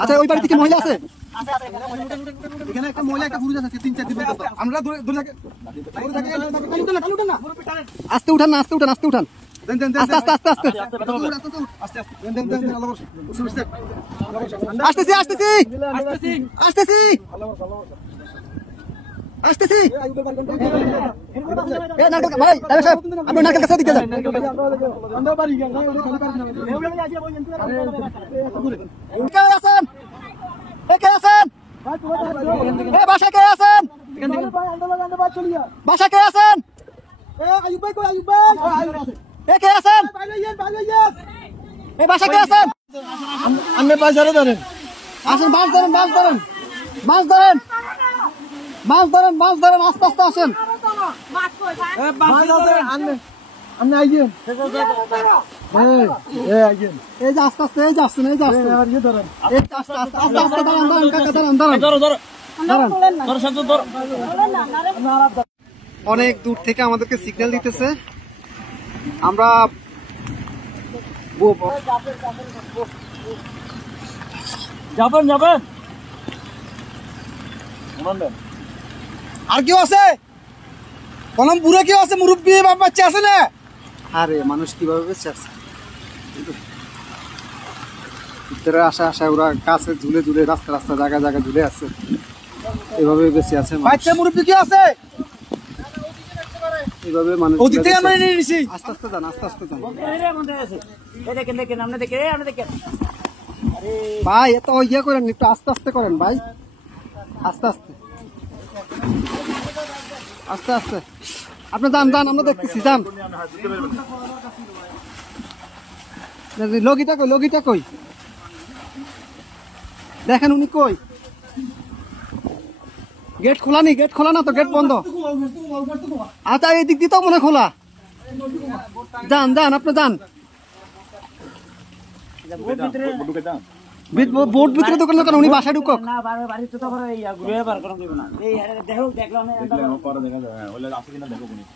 আচ্ছা ওই বাড়িতে কি মহিলা আছে? এখানে একটা মহিলা একটা পুরুষ আছে 3-4 দিন পর্যন্ত। আমরা আস্তে উঠান না, আস্তে উঠান, আস্তে উঠান, আস্তে আস্তে আস্তে আস্তে আসতেছি আসতেছি আসতেছি আসতেছি। ভাই আপনি নারকেল কাছে দিকে যান। কে আছেন? কে আছেন? বাসায় কে আছেন? বাসায় কে আছেন? কে আছেন? বাসায় কে আছেন? আপনি বাজারে ধরেন, আসেন, মাছ ধরেন, মাছ ধরেন, মাছ ধরেন, মাছ ধরেন, মাছ ধরেন, আস্তে আস্তে আসেন। এই যে আস্তে আস্তে, এই যে আসছেন, এই যে আসছেন, আস্তে আস্তে আস্তে আস্তে দাঁড়ান, দাঁড়ান কাকা, দাঁড়ান, দাঁড়ান, অনেক দূর থেকে আমাদেরকে সিগন্যাল দিতেছে। আমরা যাবেন যাবেন। আর কেউ আছে? কলম পুরো কেউ আছে? মুরব্বী বাচ্চা আছে না? আরে মানুষ কিভাবে বেঁচে আছে? ভিতরে আসা আসা ওরা কাছে ঝুলে ঝুলে, রাস্তা রাস্তা জায়গা জায়গা ঝুলে আছে, এভাবে বেঁচে আছে। বাচ্চা মুরব্বী কি আছে? এভাবে মানুষ আস্তে আস্তে যান, আস্তে আস্তে যান ভাই। এত ইয়ে করেন, একটু আস্তে আস্তে করেন ভাই, আস্তে আস্তে আস্তে আস্তে। আপনি যান যান, আমরা দেখতেছি, যান। লগিটা কই, লগিটা কই? দেখেন উনি কই? গেট খোলা নি? গেট খোলা না তো, গেট বন্ধ। আচ্ছা এই দিক দিয়ে তো মনে খোলা। যান যান, আপনি যান। বোট ভিতরে দোকান কেন? উনি বাসায় ঢুকক।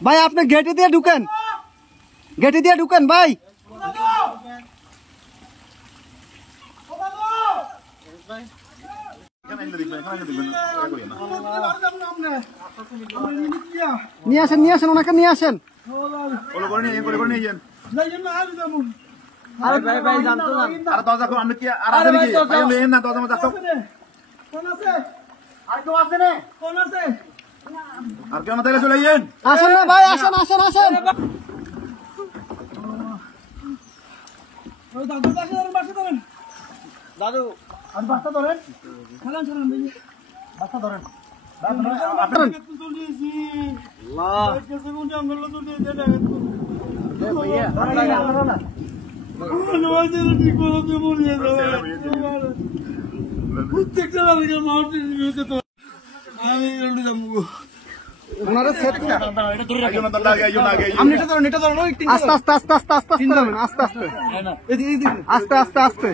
ভাই আপনি গেটে দিয়ে ঢুকেন, গেটে দিয়ে ঢুকেন ভাই। নিয়ে আসেন, নিয়ে আসেন, ওনাকে নিয়ে আসেন। আসেন না ভাই, আসেন আসেন আসেন। দাদু বাচ্চা ধরেন, বাচ্চা ধরেন। আস্তে আস্তে আস্তে আস্তে আস্তে আস্তে আস্তে আস্তে আস্তে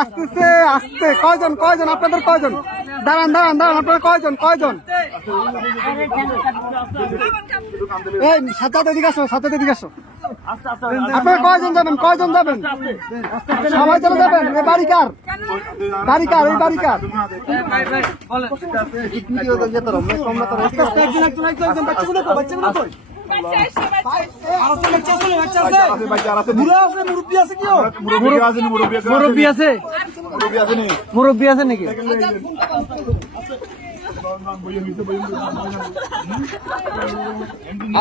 আসতেছে আস্তে। কয়জন কয়জন আপনাদের? কয়জন? দাঁড়ান দাঁড়ান দাঁড়ান, আপনাদের কয়জন? কয়জন? এই সাথে এদিকে আসো, সাথে এদিকে আসো। আপনারা কয়জন যাবেন? কয়জন যাবেন? সবাই চলে যাবেন? এই বাড়ি কার? বাড়ি কার? এই বাড়ি কার? মুরব্বী আছে? মুরব্বী আছে নাকি?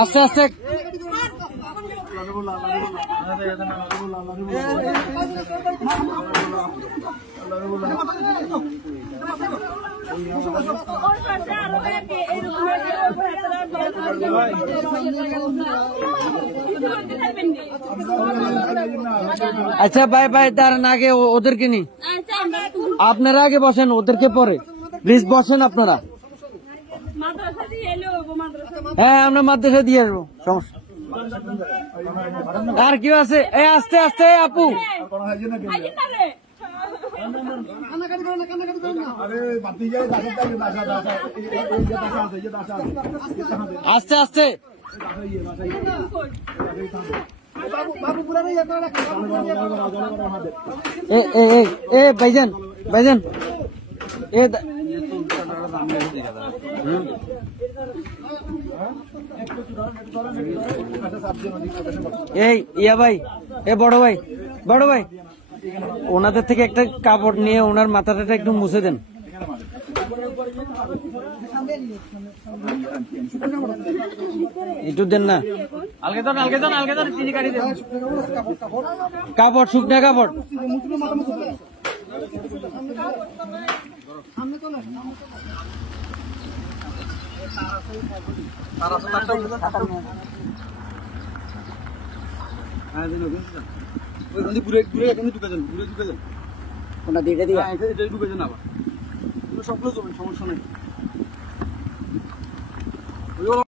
আস্তে আস্তে আচ্ছা ভাই ভাই দাঁড়ান, আগে ওদেরকে নি, আপনারা আগে বসেন, ওদেরকে পরে প্লিজ বসেন আপনারা। হ্যাঁ আমরা মাদ্রাসা দিয়ে আসবো, সমস্যা। আর কেউ আছে? এই আস্তে আস্তে আপু, আস্তে আস্তে বাবু পুরানো ইয়ে করে রাখেন এ ভাইজান ভাইজান এ এই ইয়া ভাই এ বড় ভাই ওনাদের থেকে একটা কাপড় নিয়ে ওনার মাথাটা একটু মুছে দেন। একটু দেন না কাপড়, শুকনা কাপড়। কোনটা দিয়ে দিয়ে সবগুলো সমস্যা নেই।